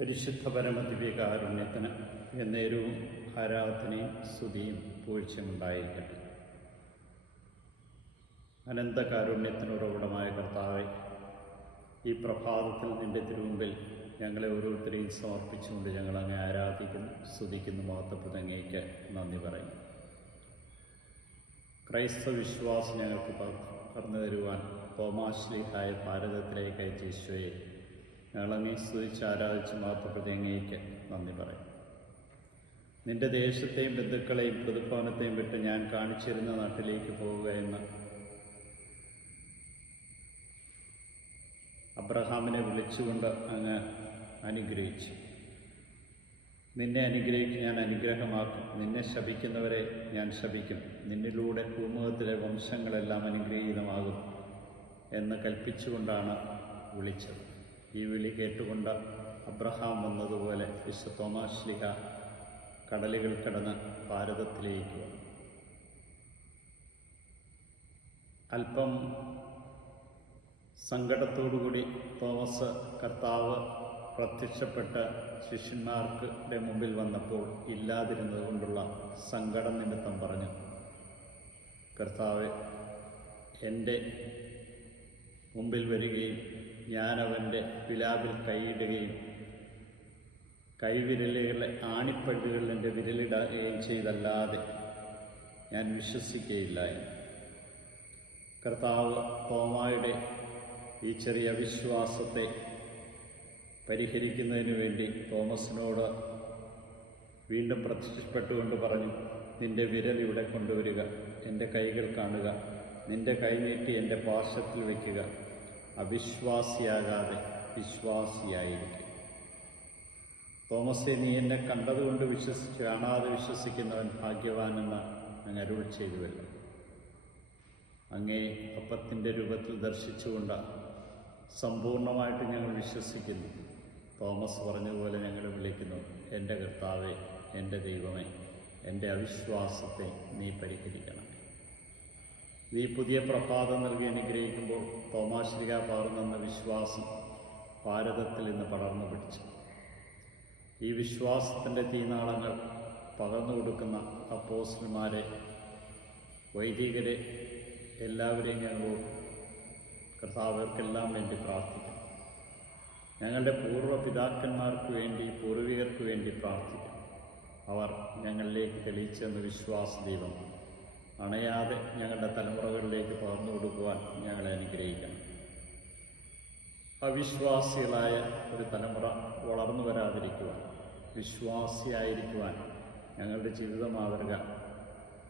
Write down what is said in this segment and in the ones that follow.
പരിശുദ്ധ പരമദിവ്യകാരുണ്യത്തിന് എന്നേരവും ആരാധനയും സ്തുതിയും പൂഴ്ചയുമുണ്ടായിരിക്കട്ടെ അനന്തകാരുണ്യത്തിനുറവിടമായ കർത്താവെ ഈ പ്രഭാതത്തിൽ നിന്റെ തിരുമുമ്പിൽ ഞങ്ങളെ ഓരോരുത്തരെയും സമർപ്പിച്ചുകൊണ്ട് ഞങ്ങൾ അങ്ങ് ആരാധിക്കുന്നു സ്തുതിക്കുന്നു മഹത്വപ്രതങ്ങയ്ക്ക് നന്ദി പറയുന്നു. ക്രൈസ്തവ വിശ്വാസം ഞങ്ങൾക്ക് പറഞ്ഞു തരുവാൻ തോമാശ്ലീഹായ ഭാരതത്തിലേക്ക് അയച്ച ഈശോയെ ഞങ്ങളങ്ങേ സ്തുതിച്ച് ആരാധിച്ച് മഹത്വപ്രതങ്ങയ്ക്ക് നന്ദി പറയും. നിന്റെ ദേശത്തെയും ബന്ധുക്കളെയും പ്രതിഭവനത്തെയും വിട്ട് ഞാൻ കാണിച്ചിരുന്ന നാട്ടിലേക്ക് പോവുക എന്ന് അബ്രഹാമിനെ വിളിച്ചുകൊണ്ട് അങ്ങ് അനുഗ്രഹിച്ചു. നിന്നെ അനുഗ്രഹിക്കും ഞാൻ അനുഗ്രഹമാക്കും. നിന്നെ ശപിക്കുന്നവരെ ഞാൻ ശപിക്കും. നിന്നിലൂടെ ഭൂമുഖത്തിലെ വംശങ്ങളെല്ലാം അനുഗ്രഹീതമാകും എന്ന് കൽപ്പിച്ചുകൊണ്ടാണ് വിളിച്ചത്. ഈ വിളി കേട്ടുകൊണ്ട് അബ്രഹാം വന്നതുപോലെ വിശ്വ തോമാശ്ലിഹ കടലുകൾ കടന്ന് ഭാരതത്തിലേക്ക് വന്നു. അല്പം സങ്കടത്തോടുകൂടി തോമസ് കർത്താവ് പ്രത്യക്ഷപ്പെട്ട ശിഷ്യന്മാർക്ക് മുമ്പിൽ വന്നപ്പോൾ ഇല്ലാതിരുന്നത് കൊണ്ടുള്ള സങ്കടം നിമിത്തം പറഞ്ഞു കർത്താവ് എന്റെ മുമ്പിൽ വരികയും ഞാൻ അവന്റെ പിലാവിൽ കൈയിടുകയും കൈവിരലുകളെ ആണിപ്പഴുകളിൽ എന്റെ വിരലിടുകയും ചെയ്തല്ലാതെ ഞാൻ വിശ്വസിക്കുകയില്ല കർത്താവ് തോമായുടെ ഈ ചെറിയ വിശ്വാസത്തെ പരിഹരിക്കുന്നതിന് വേണ്ടി തോമസിനോട് വീണ്ടും പ്രത്യക്ഷപ്പെട്ടുകൊണ്ട് പറഞ്ഞു നിന്റെ വിരൽ ഇവിടെ കൊണ്ടുവരിക എന്റെ കൈകൾ കാണുക നിന്റെ കൈ നീട്ടി എന്റെ പാർശ്വത്തിൽ വയ്ക്കുക അവിശ്വാസിയാകാതെ വിശ്വാസിയായിരിക്കും. തോമസെ നീ എന്നെ കണ്ടതുകൊണ്ട് വിശ്വസിച്ച് കാണാതെ വിശ്വസിക്കുന്നവൻ ഭാഗ്യവാനെന്ന് അങ്ങ് അരുൾ ചെയ്തുവല്ലോ. അങ്ങേ അപ്പത്തിന്റെ രൂപത്തിൽ ദർശിച്ചുകൊണ്ട് സമ്പൂർണമായിട്ട് ഞങ്ങൾ വിശ്വസിക്കുന്നു. തോമസ് പറഞ്ഞതുപോലെ ഞങ്ങൾ വിളിക്കുന്നു. എന്റെ കർത്താവെ എന്റെ ദൈവമേ എന്റെ അവിശ്വാസത്തെ നീ പരിഹരിക്കണം. നീ പുതിയ പ്രഭാതം നൽകി അനുഗ്രഹിക്കുമ്പോൾ തോമാശ്രിക പാർന്നെന്ന വിശ്വാസം ഭാരതത്തിൽ ഇന്ന് പടർന്നു പിടിച്ചു. ഈ വിശ്വാസത്തിന്റെ തീനാളങ്ങൾ പകർന്നു കൊടുക്കുന്ന അപ്പോസ്റ്റന്മാരെ വൈദികരെ എല്ലാവരെയും ഞങ്ങൾ കർത്താവർക്കെല്ലാം വേണ്ടി പ്രാർത്ഥിക്കും. ഞങ്ങളുടെ പൂർവ പിതാക്കന്മാർക്ക് വേണ്ടി പൂർവികർക്ക് വേണ്ടി പ്രാർത്ഥിക്കും. അവർ ഞങ്ങളിലേക്ക് തെളിയിച്ചെന്ന വിശ്വാസ ദീപം അണയാതെ ഞങ്ങളുടെ തലമുറകളിലേക്ക് പകർന്നു കൊടുക്കുവാൻ ഞങ്ങളെ അനുഗ്രഹിക്കണം. അവിശ്വാസികളായ ഒരു തലമുറ വളർന്നു വരാതിരിക്കുവാൻ വിശ്വാസിയായിരിക്കുവാൻ ഞങ്ങളുടെ ജീവിത മാതൃക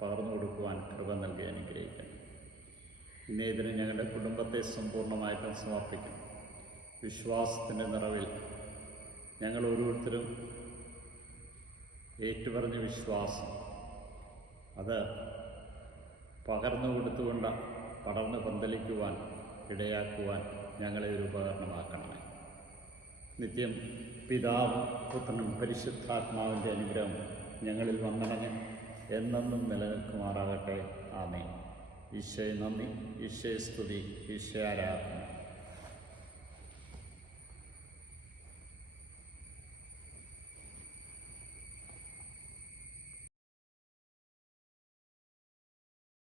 പകർന്നു കൊടുക്കുവാൻ കൃപ നൽകി അനുഗ്രഹിക്കണം. ഇന്നേ ഇതിന് ഞങ്ങളുടെ കുടുംബത്തെ സമ്പൂർണമായിട്ടും സമർപ്പിക്കും വിശ്വാസത്തിന്റെ നിറവിൽ ഞങ്ങൾ ഓരോരുത്തരും ഏറ്റുപറഞ്ഞ വിശ്വാസം അത് പകർന്നു കൊടുത്തുകൊണ്ട് പടർന്ന് പന്തലിക്കുവാൻ ഇടയാക്കുവാൻ ഞങ്ങളെ ഒരു ഉപകരണമാക്കണമേ. നിത്യം പിതാവ് പുത്രനും പരിശുദ്ധാത്മാവിന്റെ അനുഗ്രഹം ഞങ്ങളിൽ വന്നണഞ്ഞ് എന്നെന്നും നിലനിൽക്കുമാറാകട്ടെ. ആമേ ഈശോയെ നന്ദി. ഈശോയെ സ്തുതി. ഈശോ ആരാധന.